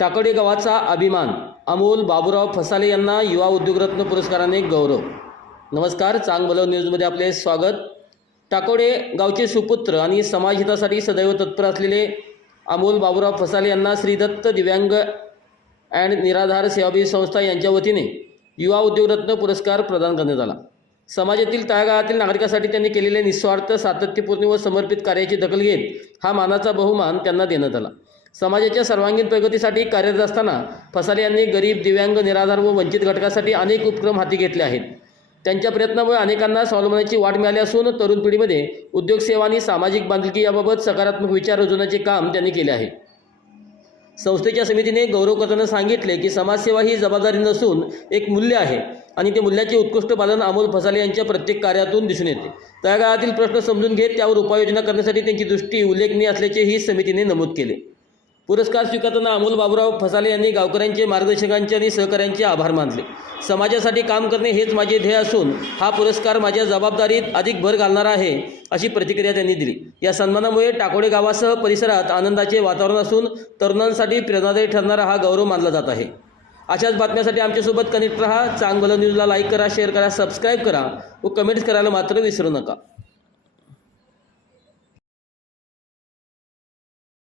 टाकोडे गावाचा अभिमान अमोल बाबूराव फसाले यांना युवा उद्योगरत्न पुरस्काराने गौरव। नमस्कार, चांग बोलव न्यूजमध्ये आपले स्वागत। टाकोडे गावचे सुपुत्र आणि समाजहितासाठी सदैव तत्पर असलेले अमोल बाबूराव फसाले यांना श्री दत्त दिव्यांग अँड निराधार सेवाभावी संस्था यांच्या वतीने युवा उद्योगरत्न पुरस्कार प्रदान करण्यात आला। समाजातील तळागाळातील नागरिकांसाठी त्यांनी केलेले निस्वार्थ, सातत्यपूर्ण व समर्पित कार्याची दखल घेत हा मानाचा बहुमान त्यांना देण्यात आला। समाजाच्या सर्वांगीण प्रगतीसाठी कार्यरत असताना फसाले यांनी गरीब, दिव्यांग, निराधार व वंचित घटकासाठी अनेक उपक्रम हाती घेतले आहेत। त्यांच्या प्रयत्नामुळे अनेकांना स्वावलंबनाची वाट मिळाली असून तरुण पिढीमध्ये उद्योग सेवा आणि सामाजिक बांधिलकी याबाबत सकारात्मक विचार रुजवण्याचे काम त्यांनी केले आहे। संस्थेच्या समितीने गौरव करताना सांगितले की समाजसेवा ही जबाबदारी नसून एक मूल्य आहे आणि ते मूल्याचे उत्कृष्ट पालन अमोल फसाले यांच्या प्रत्येक कार्यातून दिसून येते। तळागाळातील प्रश्न समजून घेत त्यावर उपाययोजना करण्यासाठी त्यांची दृष्टी उल्लेखनीय असल्याचेही समितीने नमूद केले। पुरस्कार स्वीकारताना अमोल बाबूराव फसाले यांनी गावकऱ्यांचे, मार्गदर्शकांचे आणि सहकाऱ्यांचे आभार मानले। समाजासाठी काम करणे हेच माझे ध्येय असून हा पुरस्कार माझ्या जबाबदारीत अधिक भर घालणारा आहे, अशी प्रतिक्रिया त्यांनी दिली। या सन्मानामुळे टाकोडे गावासह परिसरात आनंदाचे वातावरण असून तरुणांसाठी प्रेरणादायी ठरणारा हा गौरव मानला जात आहे। अशाच बातम्यांसाठी आमच्यासोबत कनेक्ट रहा। चांग बोलव न्यूजला लाईक करा, शेअर करा, सबस्क्राईब करा व कमेंट्स करायला मात्र विसरू नका।